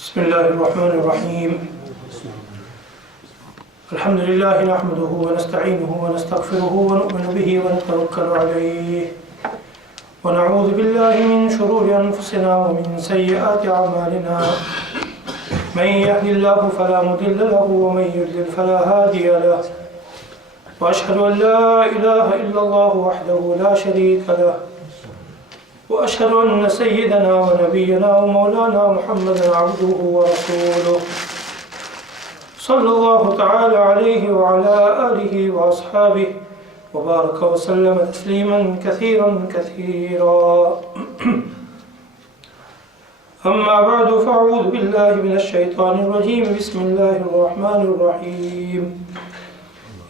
بسم الله الرحمن الرحيم الحمد لله نحمده ونستعينه ونستغفره ونؤمن به ونتوكل عليه ونعوذ بالله من شرور أنفسنا ومن سيئات أعمالنا من يهد الله فلا مضل له ومن يضلل فلا هادي له وأشهد أن لا إله إلا الله وحده لا شريك له وأشهد أن سيدنا ونبينا ومولانا محمدا عبده ورسوله صلى الله تعالى عليه وعلى آله وأصحابه وبارك وسلم تسليما كثيرا كثيرا أما بعد فأعوذ بالله من الشيطان الرجيم بسم الله الرحمن الرحيم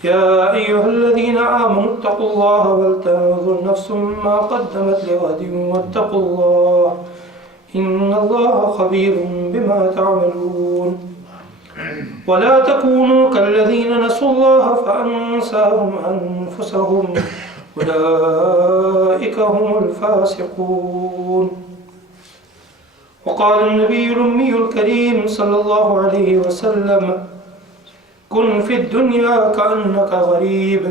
يا أيها الذين آمنوا اتقوا الله ولتنظر نفس ما قدمت لغد واتقوا الله إن الله خبير بما تعملون ولا تكونوا كالذين نسوا الله فأنساهم أنفسهم أولئك هم الفاسقون وقال النبي الأمي الكريم صلى الله عليه وسلم كن في الدنيا كأنك غريب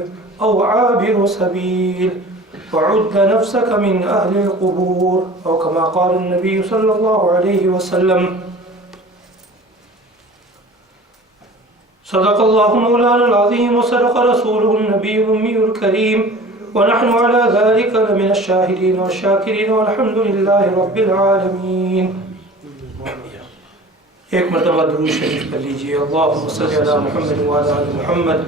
أو عابر سبيل وعد نفسك من أهل القبور أو كما قال النبي صلى الله عليه وسلم صدق الله مولانا العظيم وصدق رسوله النبي الأمي الكريم ونحن على ذلك لمن الشاهدين والشاكرين والحمد لله رب العالمين एक मरतबा दुरूद शरीफ कर लीजिए अल्लाहुम्मा सल्लि अला मुहम्मद व अला आलि मुहम्मद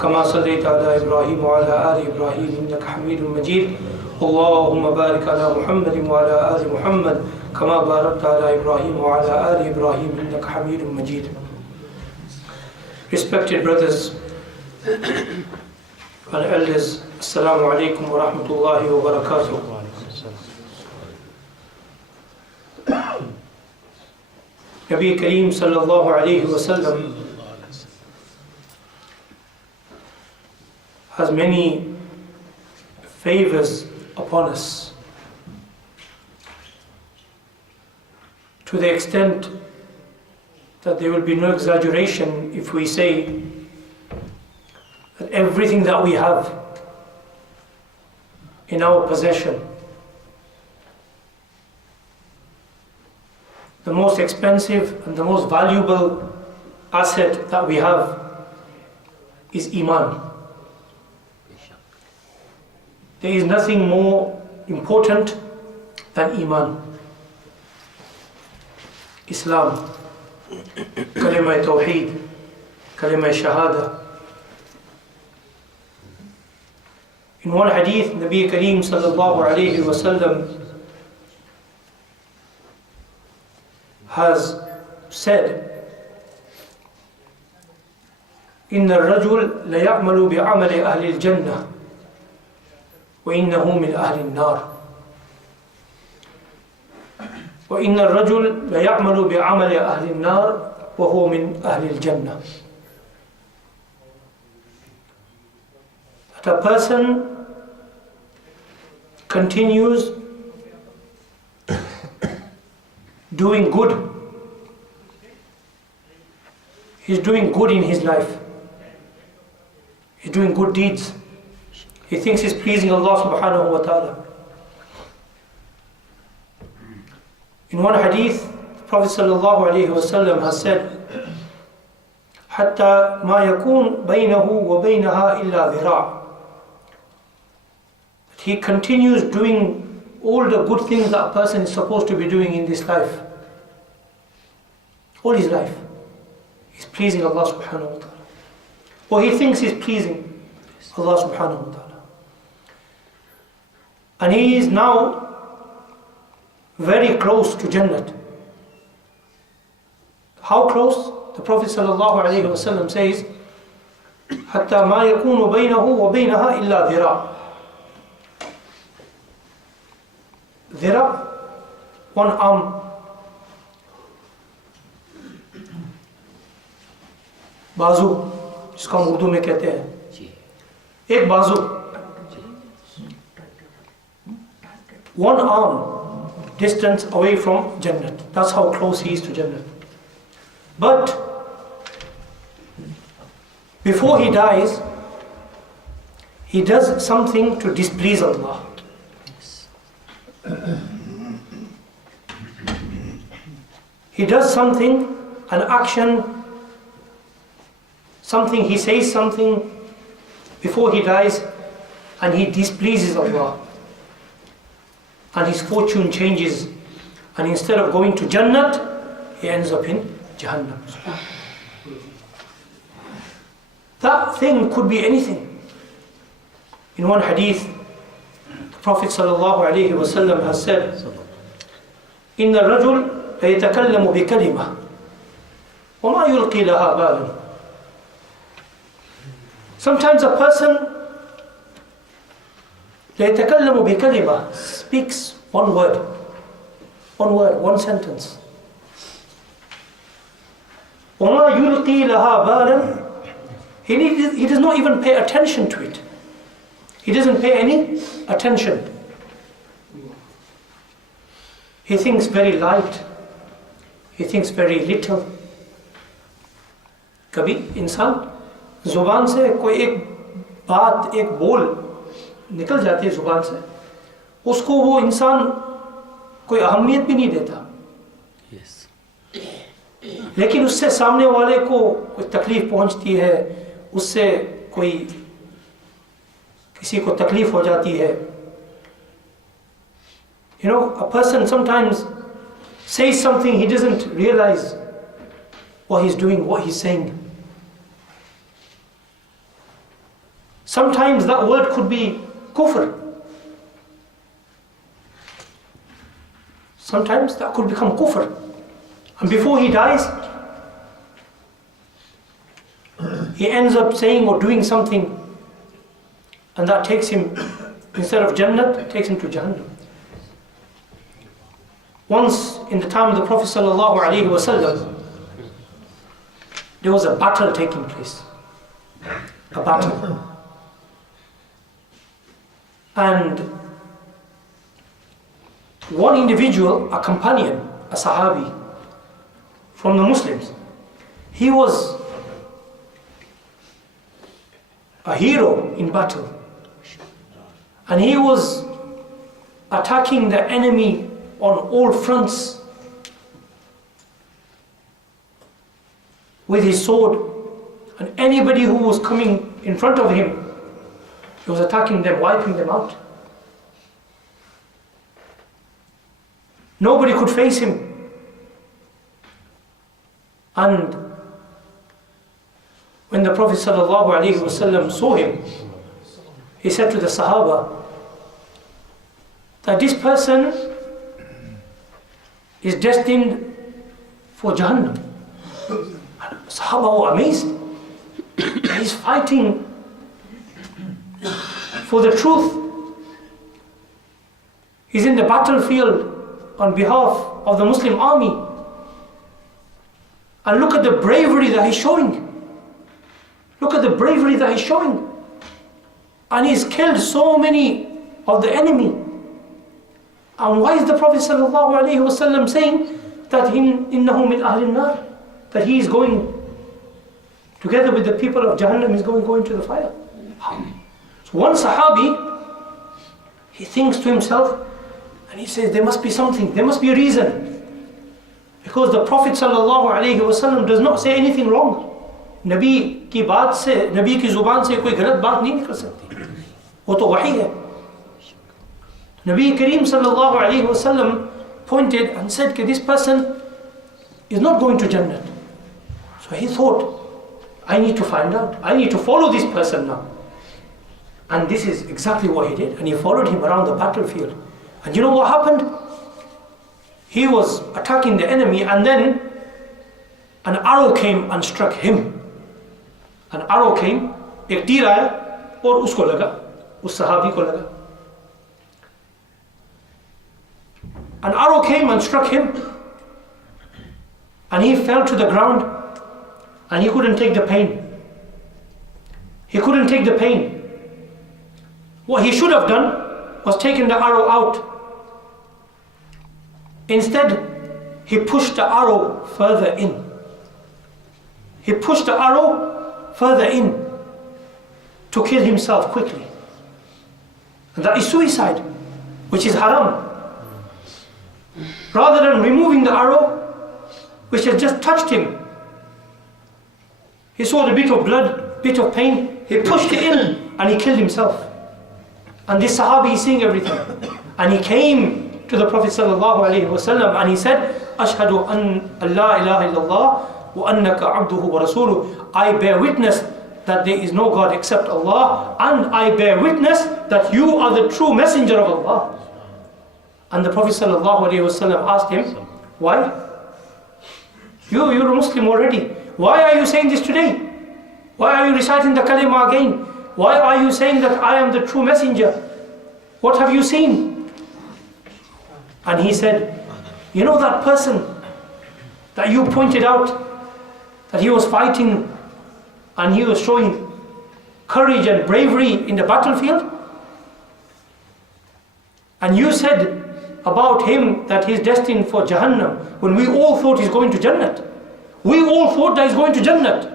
कमा सल्लैता अला इब्राहीम व अला आलि इब्राहीम इन्नका हमीदुम मजीद अल्लाहुम्मा बारिक अला मुहम्मद व अला आलि मुहम्मद कमा बारकता अला इब्राहीम व अला आलि इब्राहीम इन्नका हमीदुम मजीद. Respected brothers and elders, assalamu alaikum wa rahmatullahi wa barakatuh. Nabi Kareem sallallahu alayhi wa sallam has many favors upon us, to the extent that there will be no exaggeration if we say that everything that we have in our possession, the most expensive and the most valuable asset that we have is Iman. There is nothing more important than Iman. Islam, Kalima Tawheed, Kalima Shahada. In one hadith, Nabi Kareem sallallahu alayhi wa sallam has said, إن الرجل ليعمل بعمل أهل الجنة وإنه من أهل النار وإن الرجل ليعمل بعمل أهل النار وهو من أهل الجنة. That a person continues doing good. He's doing good in his life. He's doing good deeds. He thinks he's pleasing Allah subhanahu wa ta'ala. In one hadith, the Prophet sallallahu alayhi wa sallam has said, حتى ما يكون بينه وبينها إلا ذراع. He continues doing all the good things that a person is supposed to be doing in this life. All his life. He's pleasing Allah subhanahu wa ta'ala. Or he thinks he's pleasing Allah subhanahu wa ta'ala. And he is now very close to Jannah. How close? The Prophet sallallahu alayhi wa sallam says, حتى ما يكون بينه وبينها إلا ذراع. ذراع, one arm. बाजू, जिसको हम उर्दू में कहते हैं, एक बाजू, one arm distance away from Jannah. That's how close he is to Jannah. But before he dies, he does something to displease Allah. He does something, an action, something, he says something before he dies, and he displeases Allah. And his fortune changes, and instead of going to Jannat, he ends up in Jahannam. That thing could be anything. In one hadith, the Prophet ﷺ has said, إِنَّ الرَّجُلَ لَيَتَكَلَّمُ بِكَلِمَةٍ وَمَا يُلْقِي لَهَا بَالٌ. Sometimes a person لَيَتَكَلَّمُ بِكَلِمَةٍ speaks one word, one sentence. وَمَا يُلْقِي لَهَا بَالٌ. He does not even pay attention to it. He doesn't pay any attention. He thinks very light. He thinks very little. कभी इंसान जुबान से कोई एक बात, एक बोल निकल जाती है जुबान से, उसको वो इंसान कोई अहमियत भी नहीं देता. लेकिन उससे सामने वाले को कोई तकलीफ पहुंचती है, उससे कोई किसी को तकलीफ हो जाती है. You know, a person sometimes says something, he doesn't realize what he's doing, what he's saying. Sometimes that word could be kufr. Sometimes that could become kufr. And before he dies, he ends up saying or doing something, and that takes him, instead of Jannat, takes him to Jahannam. Once in the time of the Prophet ﷺ, there was a battle taking place. A battle. And one individual, a companion, a Sahabi from the Muslims, he was a hero in battle. And he was attacking the enemy on all fronts with his sword, and anybody who was coming in front of him, he was attacking them, wiping them out. Nobody could face him. And when the Prophet ﷺ saw him, he said to the Sahaba that this person is destined for Jahannam. And the Sahaba were amazed. He's fighting for the truth. He's in the battlefield on behalf of the Muslim army. And look at the bravery that he's showing. Look at the bravery that he's showing. And he's killed so many of the enemy. And why is the Prophet ﷺ saying that إِنَّهُ مِنْ أَهْلِ النَّارِ, that he is going together with the people of Jahannam, he's going to the fire? So one Sahabi, he thinks to himself, and he says, there must be something, there must be a reason. Because the Prophet ﷺ does not say anything wrong. Nabi ki baat se, Nabi ki zuban se koi galat baat nahi nikal sakti. Wo to wahi hai. Nabi Kareem ﷺ pointed and said that this person is not going to Jannah. So he thought, I need to find out. I need to follow this person now. And this is exactly what he did. And he followed him around the battlefield. And you know what happened? He was attacking the enemy, and then an arrow came and struck him. An arrow came, एक तीर आया और उसको लगा, उस सहाबी को लगा. An arrow came and struck him, and he fell to the ground, and he couldn't take the pain. He couldn't take the pain. What he should have done was taken the arrow out. Instead, he pushed the arrow further in. He pushed the arrow further in to kill himself quickly. And that is suicide, which is haram. Rather than removing the arrow, which had just touched him, he saw the bit of blood, bit of pain, he pushed it in and he killed himself. And this Sahabi is seeing everything. And he came to the Prophet ﷺ and he said, Ashhadu an la ilaha illallah wa annaka abduhu wa rasuluh. I bear witness that there is no God except Allah, and I bear witness that you are the true messenger of Allah. And the Prophet ﷺ asked him, why? You're a Muslim already. Why are you saying this today? Why are you reciting the kalima again? Why are you saying that I am the true messenger? What have you seen? And he said, you know that person that you pointed out, that he was fighting and he was showing courage and bravery in the battlefield? And you said about him that he's destined for Jahannam, when we all thought he's going to Jannat. We all thought that he's going to Jannat.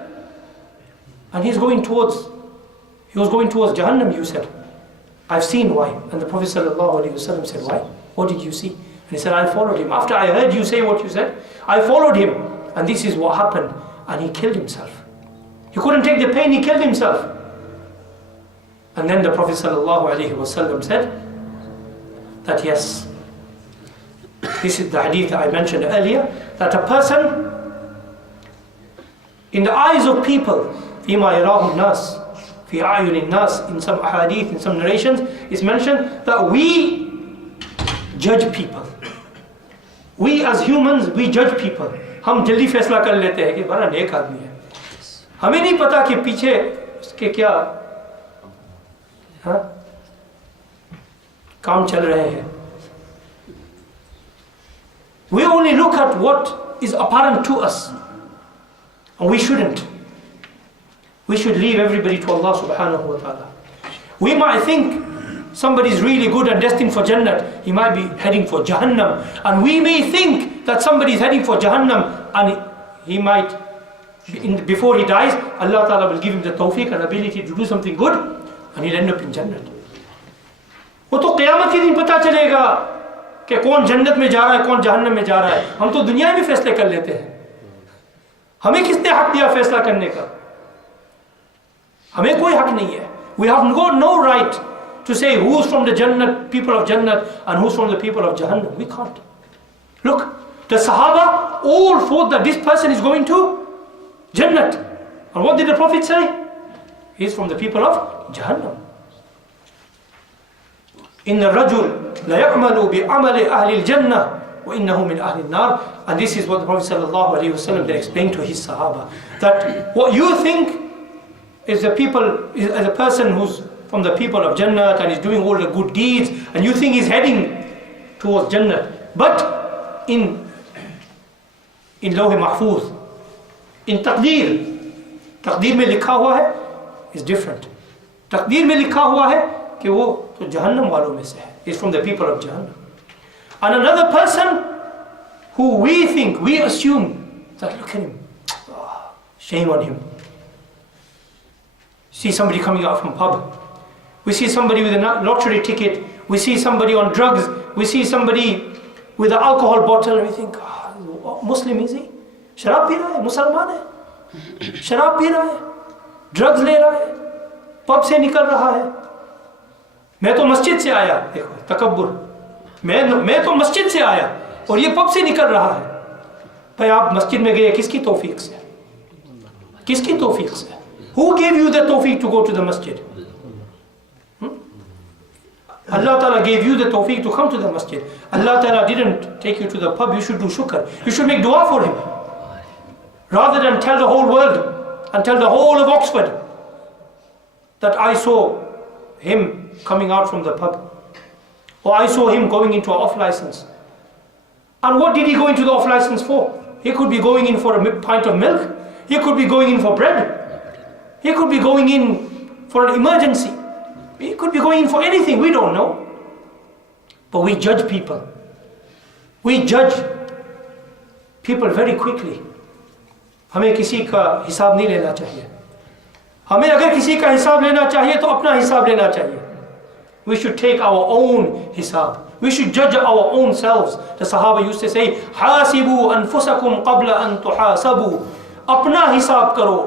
And he was going towards Jahannam, you said. I've seen why. And the Prophet ﷺ said, why? What did you see? And he said, I followed him. After I heard you say what you said, I followed him. And this is what happened. And he killed himself. He couldn't take the pain, he killed himself. And then the Prophet ﷺ said that yes, this is the hadith that I mentioned earlier, that a person, in the eyes of people, فِيمَا يَرَاهُ النَّاسِ فِي أَعْيُنِ النَّاسِ, in some hadith, in some narrations, it's mentioned that we judge people. We as humans, we judge people. हम जल्दी फैसला कर लेते हैं कि बड़ा नेक आदमी है, हमें नहीं पता कि पीछे उसके क्या काम चल रहे हैं. We only look at what is apparent to us, and we shouldn't. We should leave everybody to Allah subhanahu wa ta'ala. We might think somebody is really good and destined for Jannat, he might be heading for Jahannam. And we may think that somebody is heading for Jahannam and he might, before he dies, Allah ta'ala will give him the tawfiq and ability to do something good and he'll end up in Jannat. वो तो क़यामत के दिन पता चलेगा कि कौन जन्नत में जा रहा है, कौन जहन्नम में जा रहा है. हम तो दुनिया में फैसले कर लेते हैं. हमें किसने हक दिया फैसला करने का? हमें कोई हक नहीं है. We have no right to say who's from the Jannat, people of Jannat, and who's from the people of Jahannam. We can't. Look, the Sahaba all thought that this person is going to Jannat. And what did the Prophet say? He's from the people of Jahannam. إِنَّ الرَّجُلَ لَيَعْمَلُ بِعَمَلِ أَهْلِ الْجَنَّةِ وَإِنَّهُ مِنْ أَهْلِ النَّارِ. And this is what the Prophet ﷺ then explained to his Sahaba. That what you think is a person who's from the people of Jannah and is doing all the good deeds, and you think he's heading towards Jannah. But in Lawh Mahfuz, in Taqdeer में लिखा हुआ है is different. Taqdeer में लिखा हुआ है कि वो तो Jahannam वालों में से है. He's from the people of Jahannam. And another person who we assume that look at him, shame on him. See somebody coming out from pub. We see somebody with a lottery ticket. We see somebody on drugs. We see somebody with an alcohol bottle, and we think, Muslim is he? शराब P रहा है, मुसलमान है, शराब P रहा है, drugs ले रहा है, पब से निकल रहा है. मैं तो मस्जिद से आया, देखो तकब्बुर, मैं तो मस्जिद से आया और ये पब से निकल रहा है. भाई आप मस्जिद में गए किसकी तौफीक से? किसकी तौफीक से? Who gave you the tawfiq to go to the masjid? Allah Ta'ala gave you the tawfiq to come to the masjid. Allah Ta'ala didn't take you to the pub. You should do shukr. You should make dua for him. Rather than tell the whole world and tell the whole of Oxford that I saw him coming out from the pub, or I saw him going into an off license. And what did he go into the off license for? He could be going in for a pint of milk. He could be going in for bread. He could be going in for an emergency. He could be going in for anything, we don't know. But we judge people. We judge people very quickly. हमें किसी का हिसाब नहीं लेना चाहिए। हमें अगर किसी का हिसाब लेना चाहिए तो अपना हिसाब लेना चाहिए। We should take our own hisab. We should judge our own selves. The Sahaba used to say, "Hasibu anfusakum qabla an tuhasabu." अपना हिसाब करो,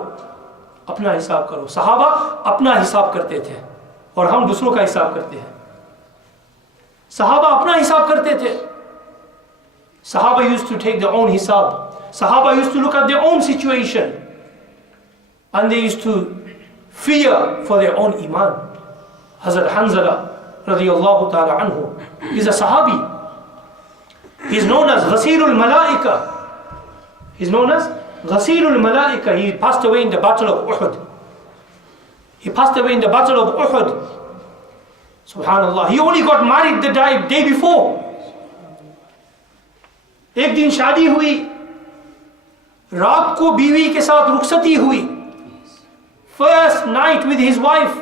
अपना हिसाब करो। सहाबा अपना हिसाब करते थे और हम दूसरों का हिसाब करते हैं। सहाबा अपना हिसाब करते थे। Sahaba used to take their own hisab. Sahaba used to look at their own situation and they used to fear for their own iman. Hazrat Hanzala radiyallahu ta'ala anhu is a Sahabi. He is known as Ghasilul Malaika. He is known as Ghasilul Malaika. He passed away in the battle of Uhud. He passed away in the battle of Uhud. Subhanallah. He only got married the day before. एक दिन शादी हुई, रात को बीवी के साथ रुखसती हुई। First night with his wife.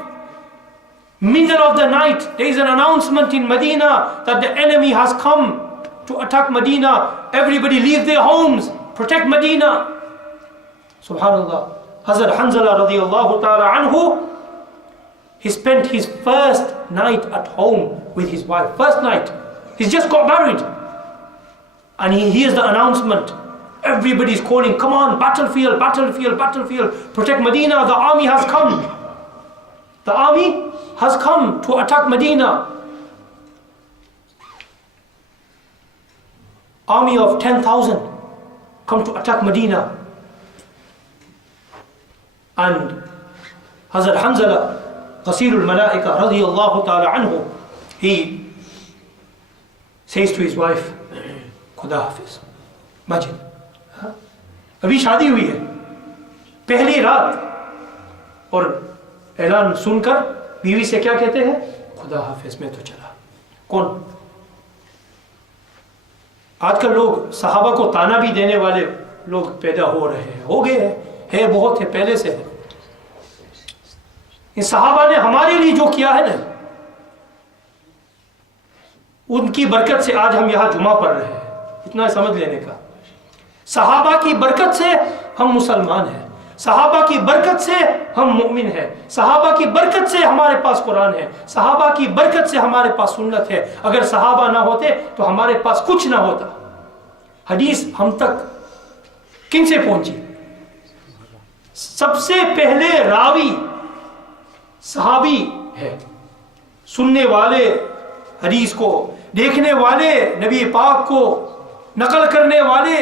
Middle of the night, there is an announcement in Madina that the enemy has come to attack Madina. Everybody leave their homes, protect Madina. Subhanallah. Hazrat Hanzala radiyallahu ta'ala anhu, he spent his first night at home with his wife. First night. He's just got married. And he hears the announcement. Everybody is calling, come on, battlefield, battlefield, battlefield. Protect Medina, the army has come. The army has come to attack Medina. Army of 10,000 come to attack Medina. And Hazrat Hanzala, Ghasilul Malaika, radiyallahu ta'ala anhu, he says to his wife, खुदा हाफिज। Imagine, अभी शादी हुई है, पहली रात, और ऐलान सुनकर बीवी से क्या कहते हैं? खुदा हाफिज, मैं तो चला। कौन? आजकल लोग सहाबा को ताना भी देने वाले लोग पैदा हो रहे हैं, हो गए हैं, बहुत है, पहले से है। इन सहाबा ने हमारे लिए जो किया है ना, उनकी बरकत से आज हम यहाँ जुमा पढ़ रहे हैं। इतना समझ लेने का। सहाबा की बरकत से हम मुसलमान हैं, सहाबा की बरकत से हम मुमिन हैं, सहाबा की बरकत से हमारे पास कुरान है, सहाबा की बरकत से हमारे पास सुन्नत है। अगर सहाबा ना होते तो हमारे पास कुछ ना होता। हदीस हम तक किन से पहुंची? सबसे पहले रावी सहाबी है, सुनने वाले हदीस को, देखने वाले नबी पाक को, नकल करने वाले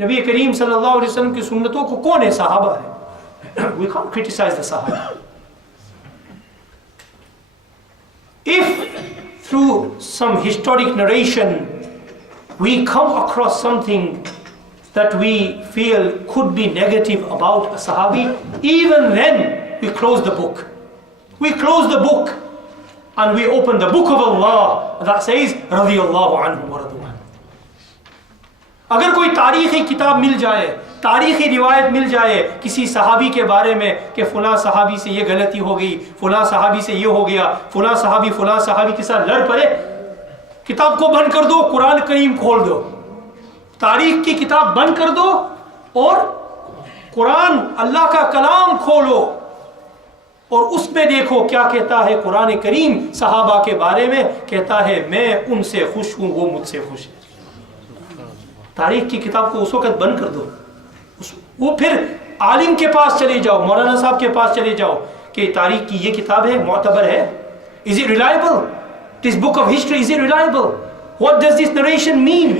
नबी करीम सल्लल्लाहु अलैहि वसल्लम की सुन्नतों को कौन है? सहाबा है। We can't criticize the Sahaba. If through some historic narration we come across something that we feel could be negative about a Sahabi, even then we close the book. We close the book and we open the book of Allah that says radiyallahu anhu wa radu anhu. अगर कोई तारीखी किताब मिल जाए, तारीखी रिवायत मिल जाए किसी सहाबी के बारे में कि फुला सहाबी से ये गलती हो गई, फुला सहाबी से ये हो गया, फुला सहाबी के साथ लड़ पड़े, किताब को बंद कर दो, कुरान करीम खोल दो, तारीख की किताब बंद कर दो और कुरान अल्लाह का कलाम खोलो और उसमें देखो क्या कहता है कुरान करीम सहाबा के बारे में। कहता है मैं उनसे खुश हूं, वो मुझसे खुश है। तारीख की किताब को उस वक्त बंद कर दो, वो फिर आलिम के पास चले जाओ, मौलाना साहब के पास चले जाओ कि तारीख की ये किताब है, मोतबर है, is it reliable? This book of history, is it reliable? What does this narration mean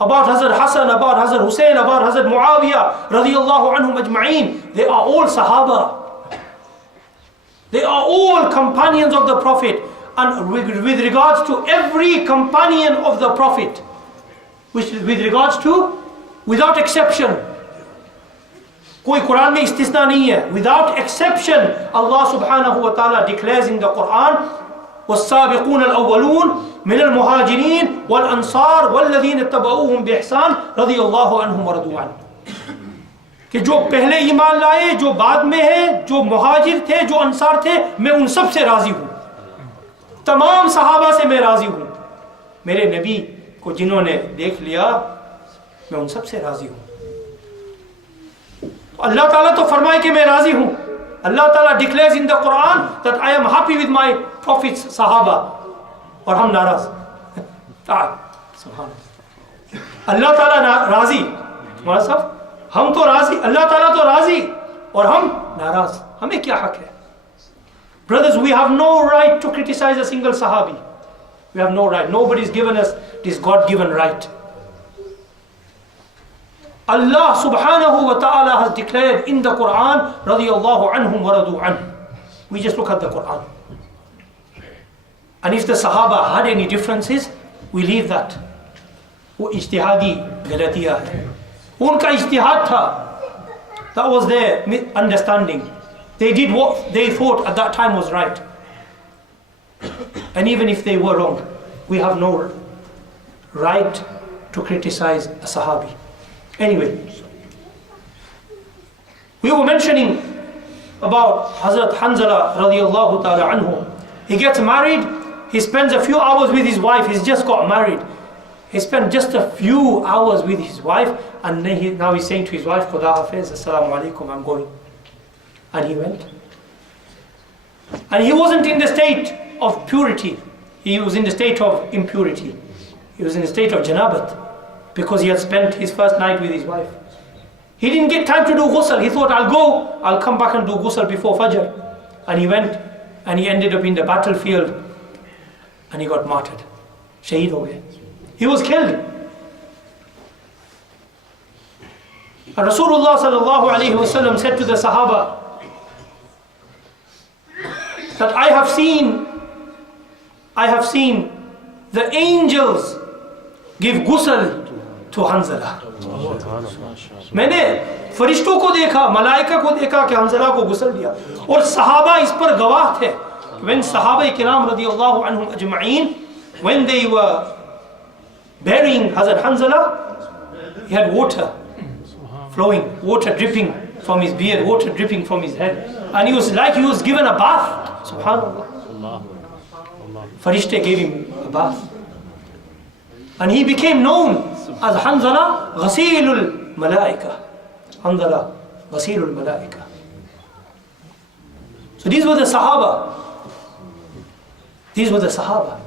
about Hazrat Hassan, about Hazrat Hussein, about Hazrat Muawiyah radiyallahu anhum ajma'een? They are all Sahaba. They are all companions of the Prophet. And with regards to every companion of the Prophet, with regards to, without exception, कोई कुरान में इस्तिस्ना नहीं है, without exception, Allah subhanahu wa ta'ala declares in the Quran, والسابقون الأولون من المهاجرين والأنصار والذين اتبعوهم بإحسان رضي الله عنهم ورضوا عنه, कि जो पहले ईमान लाए, जो बाद में है, जो मुहाजिर थे, जो अंसार थे, मैं उन सब से राजी हूँ, तमाम सहाबा से मैं राजी हूँ। मेरे नबी को जिन्होंने देख लिया मैं उन सब से राजी हूँ। अल्लाह ताला तो फरमाए कि मैं राजी हूं. Allah Ta'ala declares in the Quran that I am happy with my Prophet's Sahaba. और हम नाराज. अल्लाह ताला राजी, हमारा सब हम तो राजी, अल्लाह ताला तो राजी और हम नाराज. हमें क्या हक है? Brothers, we have no right to criticize a single Sahabi. We have no right. Nobody's given us this God-given right. Allah subhanahu wa ta'ala has declared in the Quran, radiyallahu anhum wa radu anhu. We just look at the Quran. And if the Sahaba had any differences, we leave that. वो इज्तिहादी गलतियाँ है. उनका इज्तिहाद था. That was their understanding. They did what they thought at that time was right. And even if they were wrong, we have no right to criticize a Sahabi. Anyway, we were mentioning about Hazrat Hanzala radiyallahu ta'ala anhu. He gets married, he spends a few hours with his wife, he's just got married. He spent just a few hours with his wife, and now he's saying to his wife, Khuda Hafiz, Assalamu alaikum, I'm going. And he went. And he wasn't in the state of purity, he was in the state of impurity. He was in the state of janabat, because he had spent his first night with his wife. He didn't get time to do ghusl. He thought, I'll come back and do ghusl before Fajr. And he went, and he ended up in the battlefield, and he got martyred. Shaheed ho gaya. He was killed. And Rasulullah sallallahu alayhi wa sallam said to the Sahaba that I have seen the angels give ghusl to Hanzala. मैंने फरिश्तों को देखा, मलाइका को देखा कि हंज़ला को गुस्ल दिया. और सहाबा इस पर गवाह थे. When Sahaba Kiram radiyallahu anhum ajma'een, when they were burying Hazrat Hanzala, he had water flowing, water dripping from his beard, water dripping from his head, and he was like he was given a bath. Subhanallah. Farishte gave him a bath, and he became known as Hanzala Ghasilul Malaika. Hanzala Ghasilul Malaika. So these were the Sahaba. These were the Sahaba.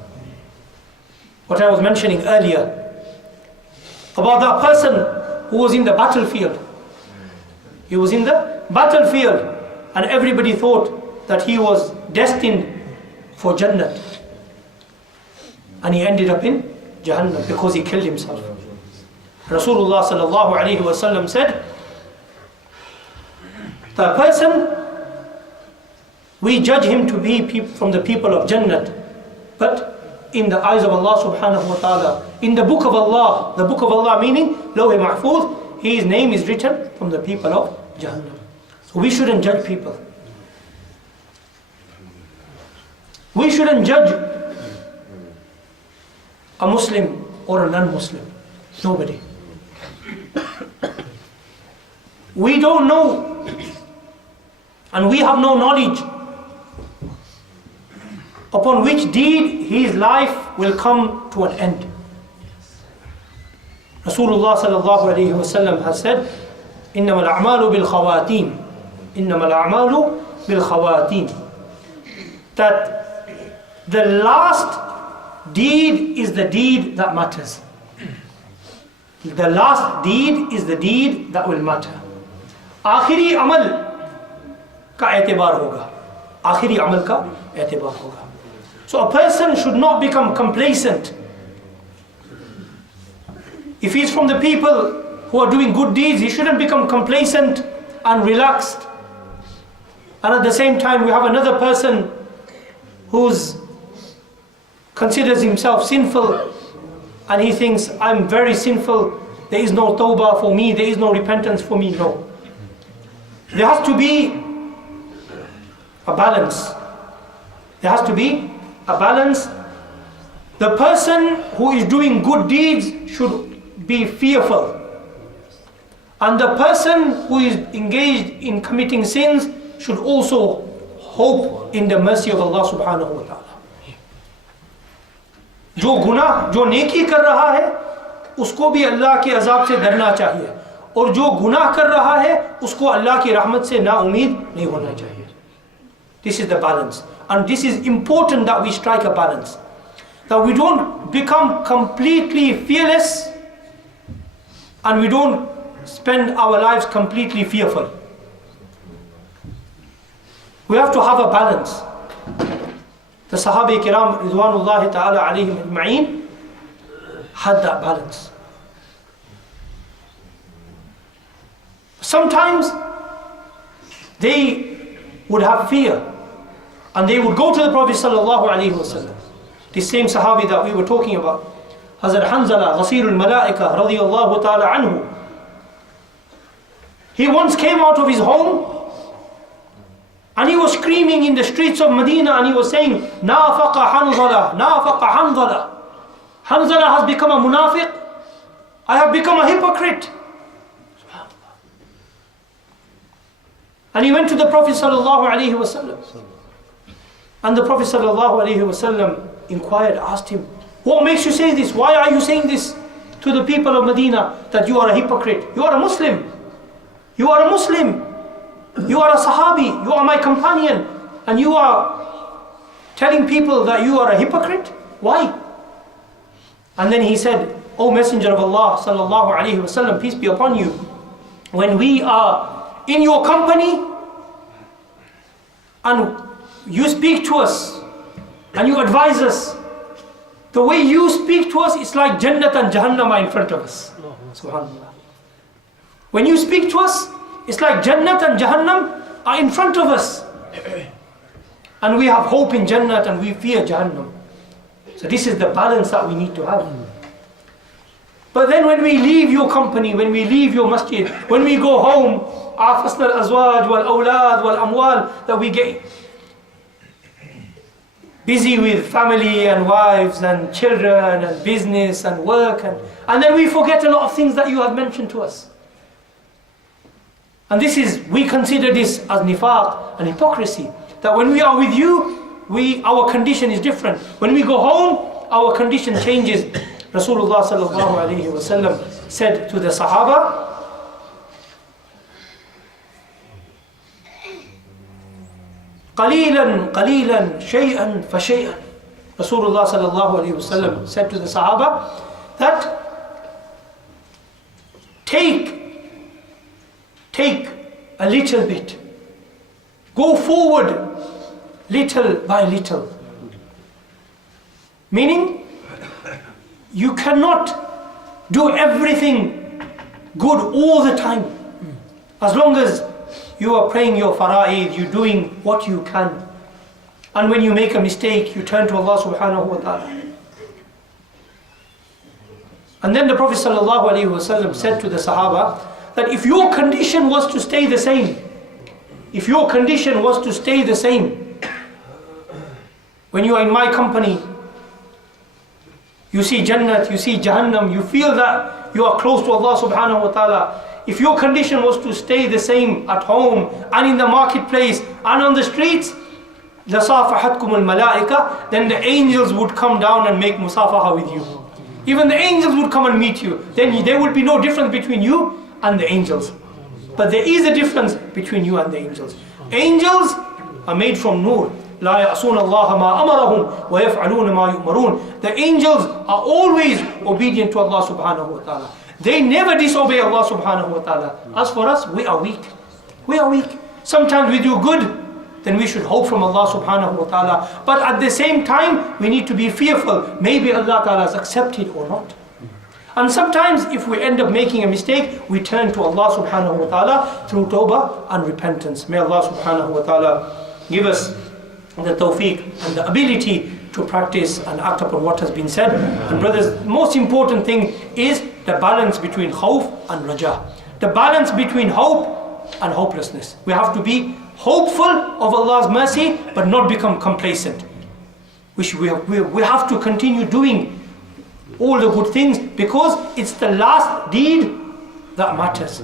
What I was mentioning earlier about that person who was in the battlefield. He was in the battlefield, and everybody thought that he was destined for Jannah, and he ended up in Jahannam because he killed himself. Rasulullah sallallahu alaihi wasallam said, the person, we judge him to be from the people of Jannah, but in the eyes of Allah subhanahu wa ta'ala, in the book of Allah meaning Lawh Mahfuz, his name is written from the people of Jahannam. So we shouldn't judge people. We shouldn't judge a Muslim or a non-Muslim. Nobody. We don't know, and we have no knowledge upon which deed his life will come to an end. Rasulullah sallallahu alayhi wa sallam has said, إِنَّمَا الْأَعْمَالُ بِالْخَوَاتِيمِ إِنَّمَا الْأَعْمَالُ بِالْخَوَاتِيمِ. That the last deed is the deed that matters. The last deed is the deed that will matter. आखिरी अमल का एतबार होगा. आखिरी अमल का एतबार होगा. So a person should not become complacent. If he's from the people who are doing good deeds, he shouldn't become complacent and relaxed. And at the same time, we have another person who considers himself sinful, and he thinks, I'm very sinful, there is no tawbah for me, there is no repentance for me. No. There has to be a balance. There has to be a balance. The person who is doing good deeds should be fearful, and the person who is engaged in committing sins should also hope in the mercy of Allah subhanahu wa ta'ala. जो गुनाह, जो नेकी कर रहा है, उसको भी अल्लाह के अजाब से डरना चाहिए, और जो गुनाह कर रहा है उसको अल्लाह की रहमत से ना उम्मीद नहीं होना चाहिए. This is the balance, and this is important that we strike a balance, that we don't become completely fearless and we don't spend our lives completely fearful. We have to have a balance. The Sahaba Kiram Ridwanullahi Ta'ala alayhim ajma'een had that balance. Sometimes they would have fear and they would go to the Prophet sallallahu alaihi wasallam. The same Sahabi that we were talking about, Hazrat Hanzala Ghasirul Malaika radiyallahu ta'ala anhu. He once came out of his home and he was screaming in the streets of Madina and he was saying, Nafaqa Hanzala, Nafaqa Hanzala. Hanzala has become a munafiq. I have become a hypocrite. And he went to the Prophet sallallahu alaihi wasallam. And the Prophet sallallahu alaihi wasallam inquired, asked him, what makes you say this? Why are you saying this to the people of Medina, that you are a hypocrite? You are a Muslim. You are a Muslim. You are a Sahabi. You are my companion. And you are telling people that you are a hypocrite? Why? And then he said, O Messenger of Allah sallallahu alaihi wasallam, peace be upon you, when we are in your company and you speak to us and you advise us, the way you speak to us is like Jannat and Jahannam are in front of us. Subhanallah. When you speak to us, it's like Jannat and Jahannam are in front of us. And we have hope in Jannat and we fear Jahannam. So this is the balance that we need to have. But then when we leave your company, when we leave your masjid, when we go home, afasna al-azwaj wal-awlad wal-amwal, that we get busy with family and wives and children and business and work, and then we forget a lot of things that you have mentioned to us. And this is, we consider this as nifaq and hypocrisy, that when we are with you, our condition is different. When we go home, our condition changes. Rasulullah sallallahu alayhi wa sallam said to the Sahaba, قليلا قليلا شيئا فشيئا. Rasulullah sallallahu alayhi wa sallam said to the Sahaba that take a little bit, go forward little by little. Meaning, you cannot do everything good all the time. As long as you are praying your fara'id, you're doing what you can. And when you make a mistake, you turn to Allah subhanahu wa ta'ala. And then the Prophet sallallahu alaihi wasallam said to the Sahaba that if your condition was to stay the same, if your condition was to stay the same, when you are in my company, you see Jannat, you see Jahannam, you feel that you are close to Allah subhanahu wa ta'ala. If your condition was to stay the same at home and in the marketplace and on the streets, لَصَافَحَتْكُمُ الْمَلَائِكَةِ, then the angels would come down and make musafaha with you. Even the angels would come and meet you. Then there would be no difference between you and the angels. But there is a difference between you and the angels. Angels are made from nur. لا يعصون الله ما أمرهم ويفعلون ما يؤمرون. The angels are always obedient to Allah subhanahu wa ta'ala. They never disobey Allah subhanahu wa ta'ala. As for us, we are weak. We are weak. Sometimes we do good, then we should hope from Allah subhanahu wa ta'ala. But at the same time, we need to be fearful. Maybe Allah ta'ala has accepted or not. And sometimes if we end up making a mistake, we turn to Allah subhanahu wa ta'ala through tawbah and repentance. May Allah subhanahu wa ta'ala give us the tawfiq and the ability to practice and act upon what has been said. And brothers, the most important thing is the balance between khawf and raja. The balance between hope and hopelessness. We have to be hopeful of Allah's mercy, but not become complacent. We have to continue doing all the good things, because it's the last deed that matters.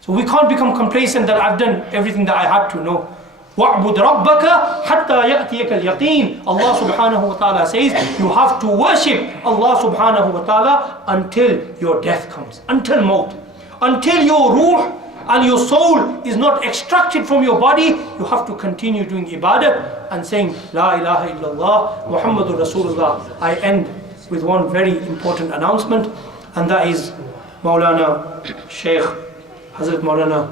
So we can't become complacent that I've done everything that I had to. No. وَاعْبُدْ رَبَّكَ حَتَّى يَأْتِيَكَ الْيَقِينَ. Allah subhanahu wa ta'ala says you have to worship Allah subhanahu wa ta'ala until your death comes, until maut. Until your ruh and your soul is not extracted from your body, you have to continue doing ibadat and saying La ilaha illallah Muhammadur Rasulullah. I end with one very important announcement, and that is Molana Sheikh Hazrat Molana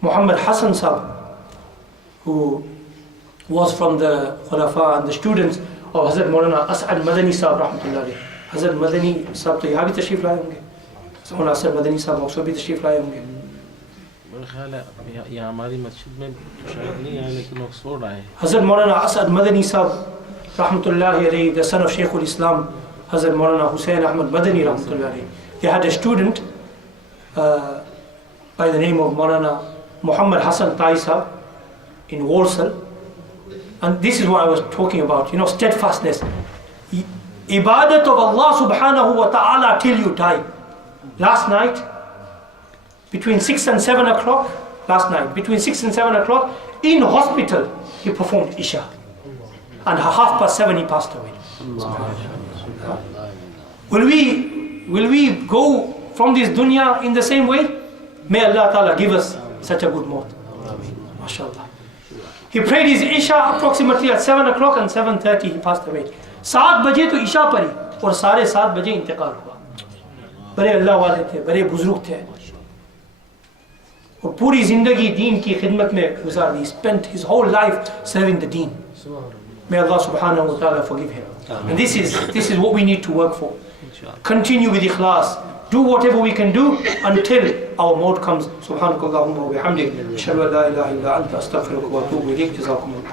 Muhammad Hassan Sahib, who was from the Khulafa and the students of Hazrat Molana As'ad Madani Sahib rahmatullah alayhi. Hazrat Madani Sahib to यहाँ भी तशरीफ लाए होंगे, Molana As'ad Madani Sahib मौसू भी तशरीफ लाए होंगे. मेरा ख्याल है यहाँ हमारी मस्जिद में शायद नहीं आए, लेकिन ऑक्सफोर्ड आए. Hazrat Molana As'ad Madani Sahib rahmatullah alayhi, the son of Shaykhul Islam Hazrat Molana Hussain Ahmad Madani rahmatullah alayhi. They had a student by the name of Molana Muhammad Hassan Tai Sahib in Walsall. And this is what I was talking about, steadfastness. Ibadat of Allah subhanahu wa ta'ala till you die. Last night, between 6 and 7 o'clock, in hospital, he performed Isha. And 7:30 he passed away. Will we go from this dunya in the same way? May Allah ta'ala give us such a good maut. MashaAllah. He prayed his Isha approximately at 7 o'clock and 7:30 he passed away. 7 बजे तो Isha पढ़ी और 7:30 बजे इंतकाल हुआ. बड़े अल्लाह वाले थे, बड़े बुजुर्ग थे और पूरी जिंदगी दीन की खिदमत में गुजार दी. Spent his whole life serving the deen. May Allah subhanahu wa ta'ala forgive him. And this is what we need to work for. Continue with ikhlas. Do whatever we can do until our maut comes. Subhanakallahumma wa bihamdik. Ashhadu an la ilaha illa anta astaghfiruka wa atubu ilayk. Jazakumullah.